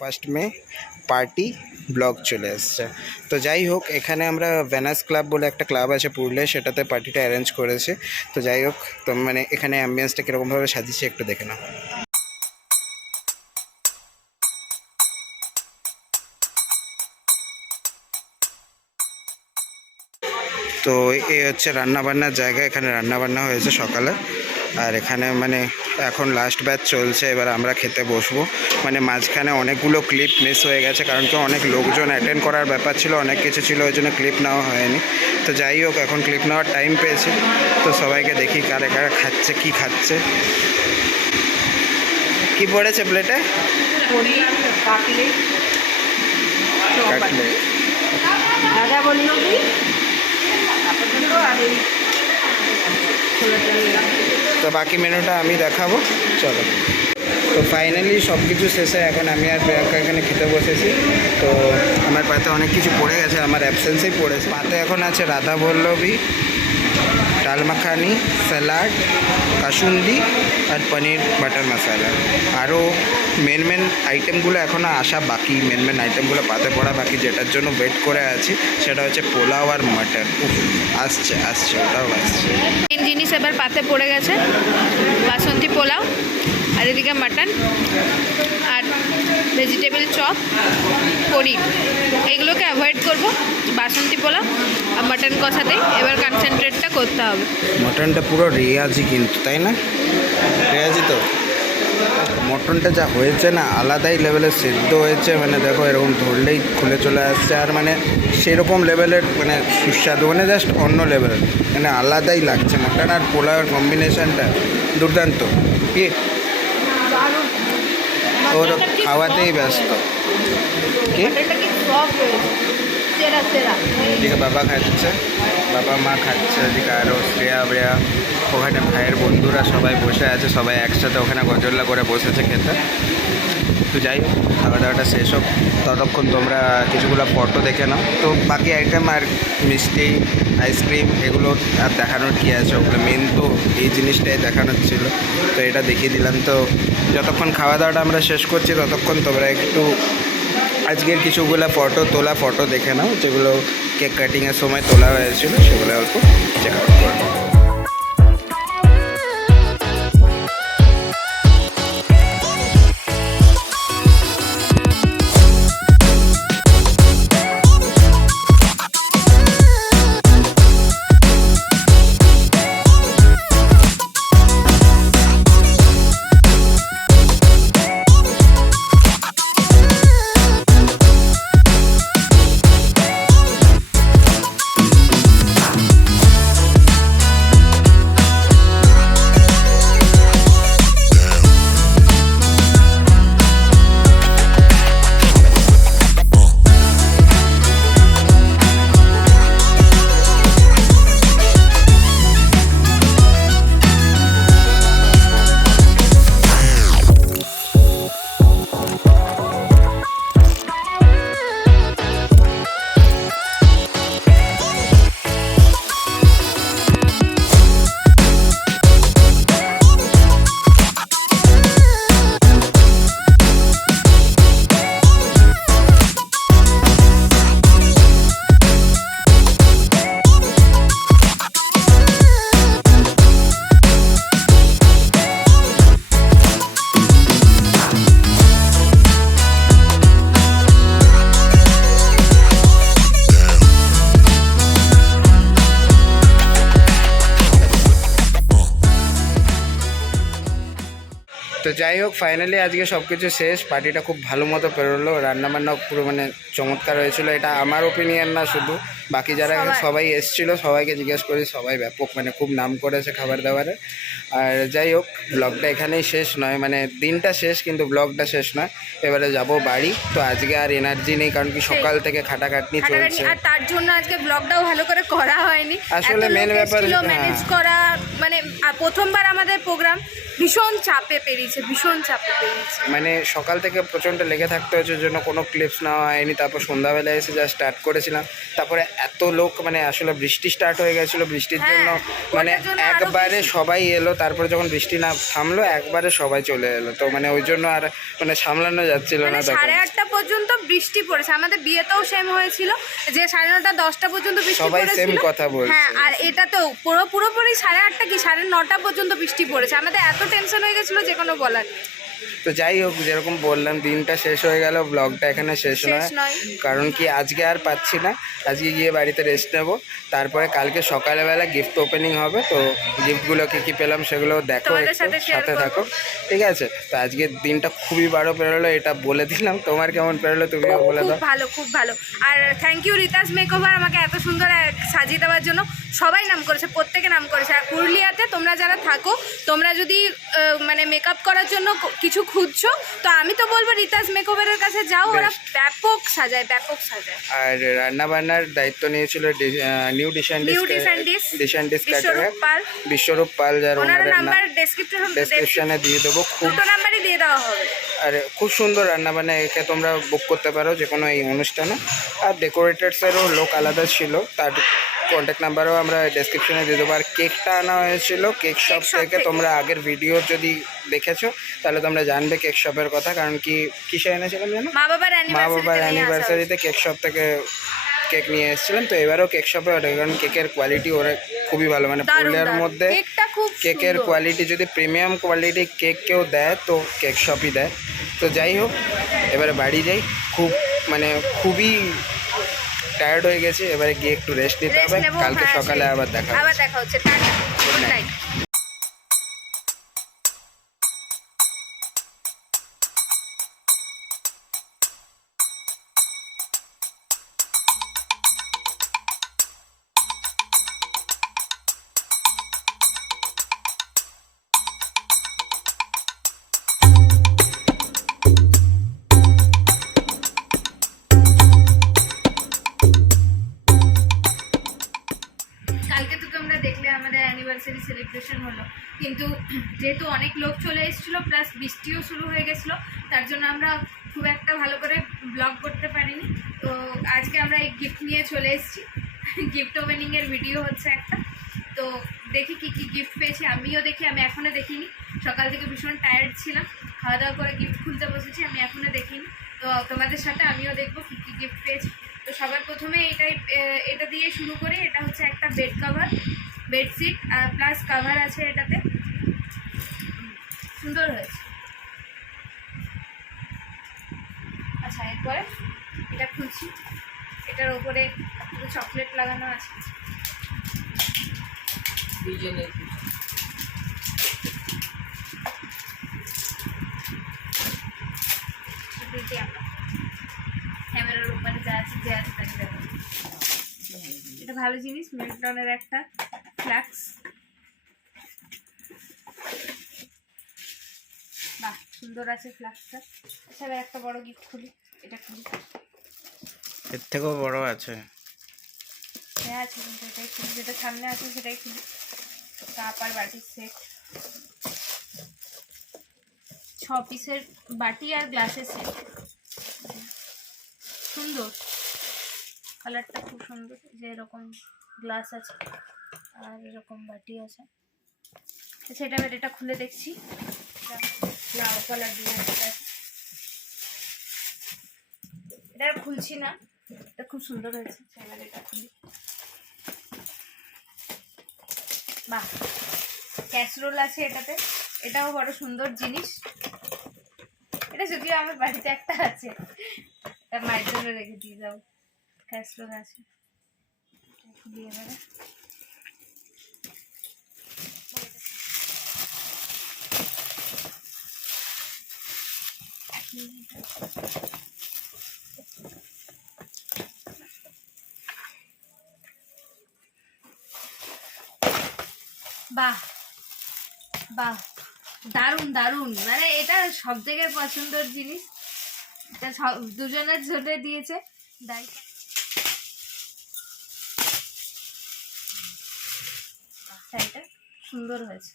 First May party blog চলে আসছে। তো যাই হোক, এখানে আমরা ভেনাস ক্লাব বলে একটা ক্লাব আছে পুরুলিয়ায়, সেটাতে পার্টিটা অ্যারেঞ্জ করেছে। তো যাই হোক, তো মানে এখানে অ্যাম্বিয়েন্সটা কীরকমভাবে সাজিয়েছে একটু দেখে নাও। তো এই হচ্ছে রান্নাবান্নার জায়গা, এখানে রান্নাবান্না হয়েছে সকালে। আর এখানে মানে এখন লাস্ট ব্যাচ চলছে, এবার আমরা খেতে বসবো। মানে মাঝখানে অনেকগুলো ক্লিপ মিস হয়ে গেছে, কারণ কি অনেক লোকজন অ্যাটেন্ড করার ব্যাপার ছিল, অনেক কিছু ছিল, ওই জন্য ক্লিপ নেওয়া হয়নি। তো যাই হোক, এখন ক্লিপ নেওয়ার টাইম পেয়েছি, তো সবাইকে দেখি কারা কারা খাচ্ছে, কি খাচ্ছে। কি পড়েছে প্লেটে? তো বাকি মেনুটা আমি দেখাবো, চলো। তো ফাইনালি সব কিছু শেষে এখন আমি আর প্রিয়াঙ্কা এখানে খেতে বসেছি। তো আমার পাতে অনেক কিছু পড়ে গেছে, আমার অ্যাবসেন্সেই পড়েছে। পাতে এখন আছে রাধা বল্লভী, ডাল মাখানি, স্যালাড, কাসুন্দি আর পনির বাটার মশালা। আরও মেন আইটেমগুলো এখনও আসা বাকি, মেন আইটেমগুলো পাতে পড়া বাকি, যেটার জন্য ওয়েট করে আছি সেটা হচ্ছে পোলাও আর মাটন। আসছে ওটাও আসছে। মেন জিনিস এবার পাতে পড়ে গেছে, বাসন্তী পোলাও, আর এদিকে মাটন আর ভেজিটেবল চপ, পনির। এগুলোকে অ্যাভয়েড করব, বাসন্তী পোলাও আর মাটন কষাতেই এবার কনসেন্ট্রেটটা করতে হবে। মটনটা পুরো রেয়াজি কিন্তু, তাই না? রেয়াজি তো মটনটা যা হয়েছে না, আলাদাই লেভেলের সেদ্ধ হয়েছে। মানে দেখো, এরকম ধরলেই খুলে চলে আসছে। আর মানে সেরকম লেভেলের মানে সুস্বাদু, মানে জাস্ট অন্য লেভেলের, মানে আলাদাই লাগছে। মটন আর পোলাওয়ের কম্বিনেশনটা দুর্দান্ত। কি ওর খাওয়াতেই ব্যস্ত। কি এদিকে বাবা খাচ্ছে, বাবা মা খাচ্ছে, এদিকে আরও শ্রেয়া, ওখানে ভাইয়ের বন্ধুরা সবাই বসে আছে, সবাই একসাথে ওখানে গজল্লা করে বসেছে খেতে। তো যাই হোক, খাওয়া দাওয়াটা শেষ হোক, ততক্ষণ তোমরা কিছুগুলো ফটো দেখে নাও। তো বাকি আইটেম আর মিষ্টি, আইসক্রিম এগুলো আর দেখানোর কী আছে, ওগুলো মেন তো এই জিনিসটাই দেখানোর ছিল, তো এটা দেখিয়ে দিলাম। তো যতক্ষণ খাওয়া দাওয়াটা আমরা শেষ করছি, ততক্ষণ তোমরা একটু আজকের কিছুগুলো ফটো দেখে নাও, যেগুলো কেক কাটিংয়ের সময় তোলা হয়েছিল, সেগুলো অল্প চেক আউট করে নাও। তো যাই হোক, ফাইনালি আজকে সব কিছু শেষ, পার্টিটা খুব ভালো মতো পেরোলো, রান্নাবান্নাও পুরো মানে চমৎকার হয়েছিল। এটা আমার ওপিনিয়ন না, শুধু বাকি যারা সবাই এসেছিলো সবাইকে জিজ্ঞেস করি, সবাই ব্যাপক মানে খুব নাম করেছে খাবার দাবারে। আর যাই হোক, ব্লগটা এখানেই শেষ নয়, মানে দিনটা শেষ কিন্তু ব্লগটা শেষ নয়। এবারে যাব বাড়ি। তো আজকে আর এনার্জি নেই, কারণ কি সকাল থেকে খাটাখাটনি চলছে, আর তার জন্য আজকে ব্লগটাও ভালো করে করা হয়নি। আসলে মেন ব্যাপার ম্যানেজ করা, মানে প্রথমবার আমাদের প্রোগ্রাম, ভীষণ চাপে পেরিয়েছি। পেয়েছে, ভীষণ চাপে পেয়েছে। মানে সকাল থেকে প্রচণ্ড লেগে থাকতে হয়েছে, ওই জন্য কোনো ক্লিপস নেওয়া হয়নি। তারপর সন্ধ্যাবেলা এসে যা স্টার্ট করেছিলাম, তারপরে এত লোক, মানে আসলে বৃষ্টি স্টার্ট হয়ে গেছিলো, বৃষ্টির জন্য মানে একবারে সবাই এলো। তারপরে যখন বৃষ্টি না থামলো একবারে সবাই চলে এলো, তো মানে ওই জন্য আর মানে সামলানো যাচ্ছিল না। 8:30 পর্যন্ত বৃষ্টি পড়েছে। আমাদের বিয়েতেও সেম হয়েছিল যে 9:30 10টা পর্যন্ত বৃষ্টি সবাই সেম কথা বলছে। হ্যাঁ, আর এটাতেও পুরোপুরি 8:30 কি 9:30 পর্যন্ত বৃষ্টি পড়েছে। আমাদের এত টেনশন হয়ে গেছিলো যে কোনো বলার নেই। তো যাই হোক, যেরকম বললাম দিনটা শেষ হয়ে গেল, ব্লগটা এখানে শেষ নয়। কারণ কি আজকে আর পাচ্ছি না, আজকে গিয়ে বাড়িতে রেস্ট নেব। তারপরে কালকে সকালবেলা গিফট ওপেনিং হবে, তো গিফটগুলো কী পেলাম সেগুলো দেখো, সাথে থাকো, ঠিক আছে? তো আজকের দিনটা খুবই ভালো পেরোলো, এটা বলে দিলাম। তোমার কেমন পেরোলো তুমিও বলে দাও। খুব ভালো। আর থ্যাংক ইউ রিতাস মেকওভার আমাকে এত সুন্দর সাজিয়ে দেওয়ার জন্য। সবাই নাম করেছে, প্রত্যেকে নাম করেছে। আর পুরুলিয়াতে তোমরা যারা থাকো, তোমরা যদি মানে মেকআপ করার জন্য কিছু খুঁজছো, তো আমি তো বলবো রিতাস মেকওভারের কাছে যাও, ওরা ব্যাপক সাজায়। আর রান্না বান্নার দায়িত্ব নিয়েছিল নিউ ডিশ বিশ্বরূপ পাল, যার ওনার নাম্বার ডেসক্রিপশনে দিয়ে দেবো। দুটো নাম্বারই দিয়ে দেওয়া হবে। আর খুব সুন্দর রান্না বান্না, একে তোমরা বুক করতে পারো যে কোনো এই অনুষ্ঠানে। আর ডেকোরেটার্সেরও লোক আলাদা ছিল, তার কন্ট্যাক্ট নাম্বারও আমরা ডেসক্রিপশনে দিয়ে দেবো। আর কেকটা আনা হয়েছিল কেক শপ থেকে। তোমরা আগের ভিডিও যদি দেখেছো তাহলে তোমরা জানবে কেক শপের কথা। কারণ কি কিসে এনেছিলাম জানো? মা বাবার অ্যানিভার্সারিতে কেক শপ থেকে কেক নিয়ে এসেছিলাম। তো এবারেও কেক শপে ওঠে, কারণ কেকের কোয়ালিটি ওরা খুবই ভালো। মানে পুরুলিয়ার মধ্যে কেকের কোয়ালিটি, যদি প্রিমিয়াম কোয়ালিটি কেক কেউ দেয় তো কেক শপই দেয়। তো যাই হোক, এবারে বাড়ি যাই। খুবই টায়ার্ড হয়ে গেছে, এবারে গিয়ে একটু রেস্ট নিতে হবে। কালকে সকালে আবার দেখা হচ্ছে। Tata, good night. কালকে তো তোমরা দেখলে আমাদের অ্যানিভার্সারি সেলিব্রেশন হলো, কিন্তু যেহেতু অনেক লোক চলে এসেছিলো প্লাস বৃষ্টিও শুরু হয়ে গেছিলো, তার জন্য আমরা খুব একটা ভালো করে ব্লগ করতে পারিনি। তো আজকে আমরা এই গিফট নিয়ে চলে এসেছি, গিফট ওপেনিংয়ের ভিডিও হচ্ছে একটা। তো দেখি কী কী গিফট পেয়েছি, আমিও দেখি। আমি এখনও দেখিনি, সকাল থেকে ভীষণ টায়ার্ড ছিলাম, খাওয়া দাওয়া করে গিফট খুলতে বসেছি, আমি এখনও দেখিনি। তো তোমাদের সাথে আমিও দেখবো কী কী গিফট পেয়েছি। তো সবার প্রথমে এটা দিয়ে শুরু করি। এটা হচ্ছে একটা বেড কভার, বেডশিট আর প্লাস কভার আছে এটাতে, সুন্দর হয়েছে। আচ্ছা, এরপরে এটা খুলছি। এটার ওপরে চকলেট লাগানো আছে। ক্যামেরার উপরে যা আছে তাকে দেখো। এটা ভালো জিনিস, মিল্টনের একটা ফ্লাক্স। বাহ, সুন্দর আছে ফ্লাক্সটা। এছাড়া একটা বড় গিফট খুলি, এটা খুলি। এর থেকেও বড় আছে, হ্যাঁ আছে, কিন্তু এটাই খুলি, যেটা সামনে আছে সেটাই খুলি। কাপ আর বাটির সেট, 6 পিসের বাটি আর গ্লাসের সেট। সুন্দর, কালারটা খুব সুন্দর। যে এরকম গ্লাস আছে আর এরকম বাটি আছে। আচ্ছা, এটা খুলে দেখছি। লাল কালার দিয়ে এটা খুলছি না, এটা খুব সুন্দর হয়েছে। এবার এটা খুলি। বাহ, ক্যাসরোল আছে এটাতে, এটাও বড় সুন্দর জিনিস। এটা যদিও আমার বাড়িতে একটা আছে, এটা মায়ের জন্য রেখে দিয়ে যাও। ক্যাসরোল আছে, খুলি এবারে। বাহ বাহ, দারুণ দারুণ। মানে এটা সব থেকে পছন্দের জিনিস, এটা দুজনের জন্য দিয়েছে। এটা সুন্দর হয়েছে।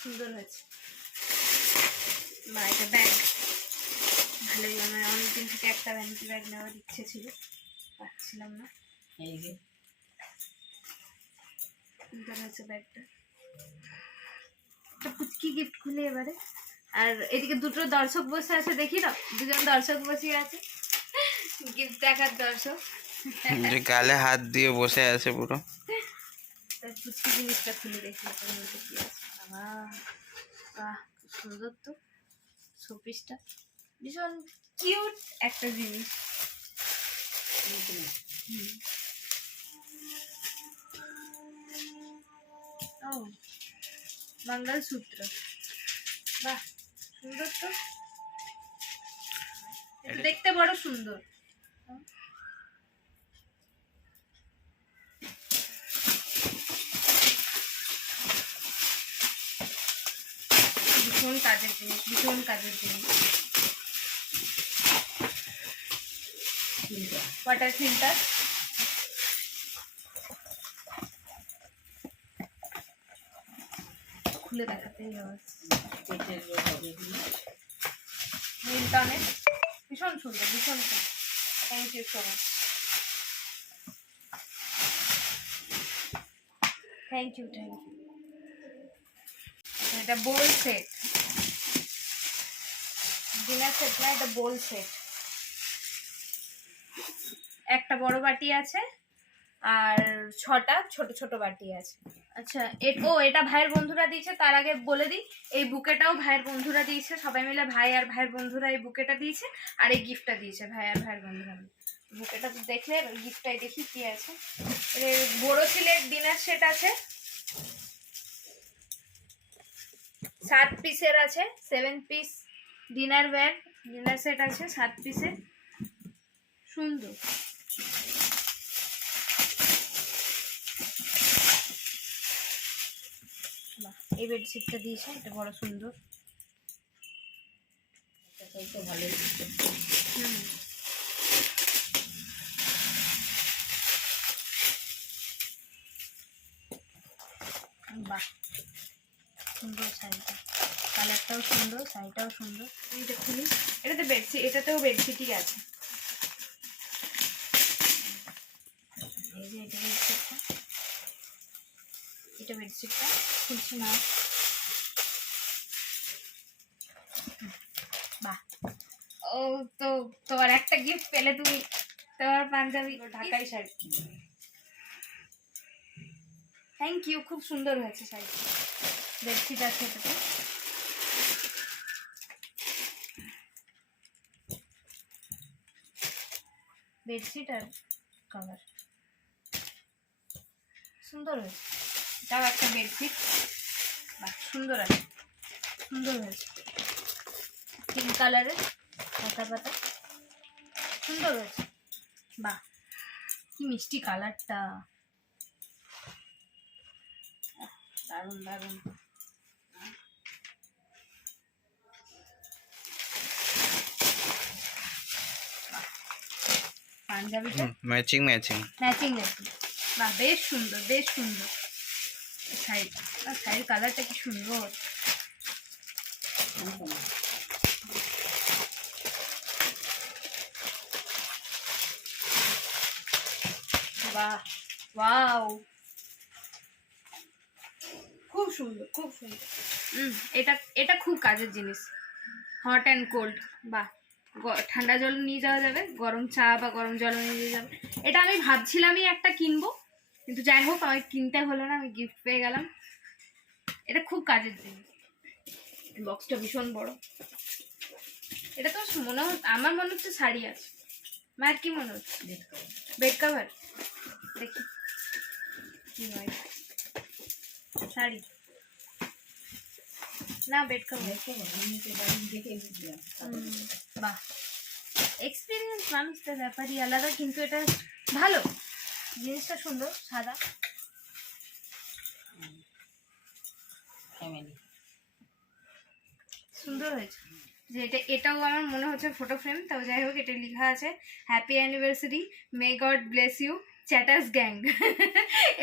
সুন্দর হয়েছে। বা এটা ব্যাগ ভালোই, আমার অনেকদিন থেকে একটা ভ্যানিটি ব্যাগ নেওয়ার ইচ্ছে ছিল, পাচ্ছিলাম না। সুন্দর হয়েছে ব্যাগটা। একটা পুচকি গিফট খুলে এবারে। আর এদিকে দুটো দর্শক বসে আছে, দেখি না, দুজন দর্শক বসে আছে, গিফট দেখার দর্শক। যে গালে হাত দিয়ে বসে আছে পুরো। পুচকি জিনিসটা খুলে দেখি ওটার মধ্যে কি আছে। বাহ, খুব সুন্দর তো শোপিসটা, ভীষণ কিউট একটা জিনিস। ও মঙ্গলসূত্র, বাহ সুন্দর তো, এটা দেখতে বড় সুন্দর। ভীষণ কাজের জিনিস, ভীষণ কাজের জিনিস। ওয়াটার ফিল্টার, খুলে দেখাতেই হবে। মিল্টনের, ভীষণ সুন্দর, ভীষণ সুন্দর। Thank you so much, thank you, thank you. এটা বোল সেট, ডিনার সেট না, এটা বোল সেট। একটা বড় বাটি আছে আর 6টা ছোট ছোট বাটি আছে। আচ্ছা, এটা ভাইয়ের বন্ধুরা দিয়েছে। তার আগে বলে দিই, এই বুকেটাও ভাইয়ের বন্ধুরা দিয়েছে, সবাই মিলে ভাই আর ভাইয়ের বন্ধুরা এই বুকেটা দিয়েছে, আর এই গিফটটা দিয়েছে ভাই আর ভাইয়ের বন্ধুরা। বুকেটা তো দেখলে, গিফটটাই দেখি কি আছে। বড় ছেলের ডিনার সেট আছে, 7 পিসের আছে, 7 piece dinner ware dinner set আছে 7 পিসের, সুন্দর। এই বেডশিটটা দিয়েছে, এটা বড় সুন্দর। বাহ সুন্দর শাড়িটা, কালারটাও সুন্দর, শাড়িটাও সুন্দর। এইটা খুলি, এটাতে বেডশিট, এটাতেও বেডশিটই আছে। এই যে এটা বেডশিটটা, এটা বেডশিটটা খুলছি না। বাহ, ও তো তোমার একটা গিফট পেলে তুমি, তোমার পাঞ্জাবি ঢাকাই শাড়ি। থ্যাংক ইউ, খুব সুন্দর হয়েছে শাড়ি। বেডশিট আছে এটাতে, বেডশিট আর কভার সুন্দর হয়েছে। এটাও একটা বেডশিট, বাহ সুন্দর আছে, সুন্দর হয়েছে। পিঙ্ক কালারের পাতা পাতা, সুন্দর হয়েছে। বাহ কি মিষ্টি কালারটা, দারুণ দারুণ। পাঞ্জাবিটা ম্যাচিং ম্যাচিং ম্যাচিং ম্যাচিং, বাহ বেশ সুন্দর, বেশ সুন্দর শাড়িটা। শাড়ির কালারটা কি সুন্দর। বাহ ওয়াও, খুব সুন্দর, খুব সুন্দর। এটা এটা খুব কাজের জিনিস, হট অ্যান্ড কোল্ড। বাহ, ঠান্ডা জল নিয়ে যাওয়া যাবে, গরম চা বা গরম জলও নিয়ে যাবে। এটা আমি ভাবছিলামই একটা কিনবো, কিন্তু যাই হোক আমার কিনতে হলো না, আমি গিফট পেয়ে গেলাম। এটা খুব কাজের জিনিস। বক্সটা ভীষণ বড়। এটা তো আমার মনে হচ্ছে শাড়ি আছে। মায়ের কি মনে হচ্ছে? বেড কভার, দেখি কি হয়। শাড়ি না, বেড কভার। বাহ, এক্সপিরিয়েন্স মানুষটার ব্যাপারই আলাদা, কিন্তু এটা ভালো, জিনিসটা সুন্দর, সাদা। সুন্দর হয়েছে। যে এটাও আমার মনে হচ্ছে ফটো ফ্রেম, তাও যাই হোক, এটা লেখা আছে happy anniversary, may God bless you chatters gang.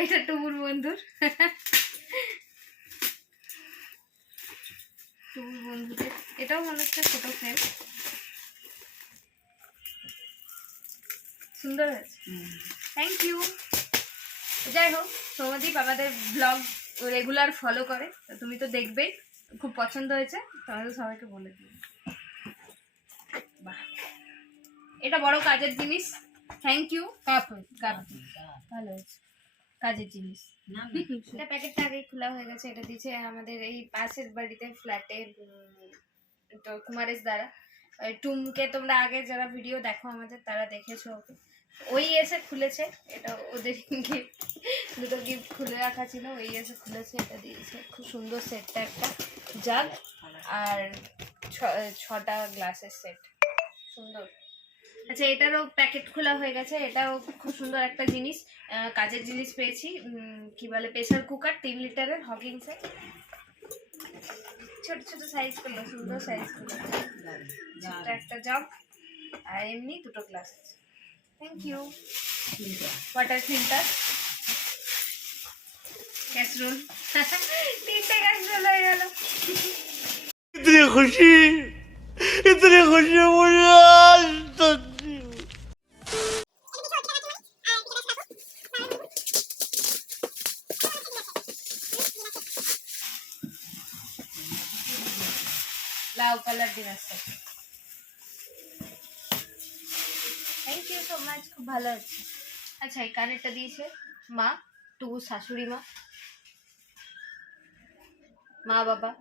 এটা টুবুর বন্ধুর, টুবুর বন্ধুদের। এটাও মনে হচ্ছে ছোট ফ্রেম, সুন্দর হয়েছে, থ্যাংক ইউ। যাই হোক, সৌম্যদীপ আমাদের ব্লগ রেগুলার ফলো করে, তো তুমি তো দেখবেই, খুব পছন্দ হয়েছে, তোমাদের সবাইকে বলে দিই। বাহ, এটা বড় কাজের জিনিস, থ্যাংক ইউ। কাপ ভালো হয়েছে, কাজের জিনিস। এটা প্যাকেটটা আগেই খোলা হয়ে গেছে। এটা দিয়েছে আমাদের এই পাশের বাড়িতে ফ্ল্যাটের কুমারেশ দ্বারা। টুমকে তোমরা আগে যারা ভিডিও দেখো আমাদের, তারা দেখেছো ওকে, ওই এসে খুলেছে। এটা ওদের গিফট, দুটো গিফট খুলে রাখা ছিল, ওই এসে খুলেছে, এটা দিয়েছে। খুব সুন্দর সেটটা, একটা জাগ আর 6টা গ্লাসের সেট, সুন্দর। আচ্ছা, এটারও প্যাকেট খোলা হয়ে গেছে। এটাও খুব সুন্দর একটা জিনিস, কাজের জিনিস পেয়েছি। কি বলে, প্রেসার কুকার 3 লিটারের হকিং সেট, ছোট ছোট সাইজ করলো, সুন্দর সাইজ করলো। একটা জগ আর এমনি 2টো glass. Thank you. Water filter, casserole, 3টে ক্যাসরোল হয়ে গেল। इतनी खुशी मुझे आज तक नहीं हुई। লাউ colour dinner set, thank you so much, খুব ভালো আছে। আচ্ছা, এই কানেরটা দিয়েছে মা, টুকু শাশুড়ি মা, মা বাবা।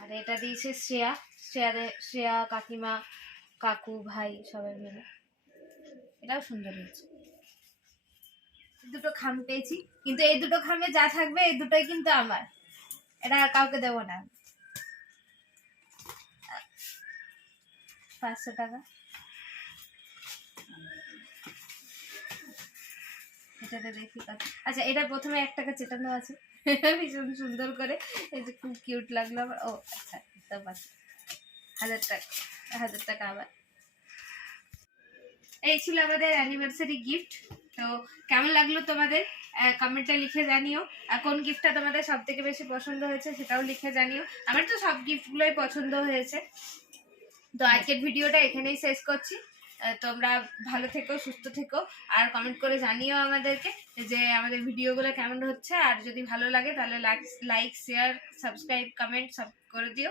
আর এটা দিয়েছে শ্রেয়া কাকিমা, কাকু, ভাই সবাই মিলে। এটাও সুন্দর হয়েছে। 2টো খাম পেয়েছি, কিন্তু এই 2টো খামে যা থাকবে এই 2টোই কিন্তু আমার, এটা আর কাউকে দেবো না। 500 টাকা। এটাতে দেখি। আচ্ছা, এটা প্রথমে 1 টাকা চেটানো আছে, ভীষণ সুন্দর করে, এই যে খুব কিউট লাগলো আমার। ও আচ্ছা, 1000 টাকা, 1000 টাকা আবার। এই ছিল আমাদের অ্যানিভার্সারি গিফট। তো কেমন লাগলো তোমাদের কমেন্টে লিখে জানিও। কোন গিফটটা তোমাদের সব থেকে বেশি পছন্দ হয়েছে সেটাও লিখে জানিও। আমার তো সব গিফটগুলোই পছন্দ হয়েছে। তো আজকের ভিডিওটা এখানেই শেষ করছি। তোমরা ভালো থেকো, সুস্থ থেকো, আর কমেন্ট করে জানিও আমাদেরকে যে আমাদের ভিডিওগুলো কেমন হচ্ছে। আর যদি ভালো লাগে তাহলে লাইক, শেয়ার, সাবস্ক্রাইব, কমেন্ট সব করে দিও।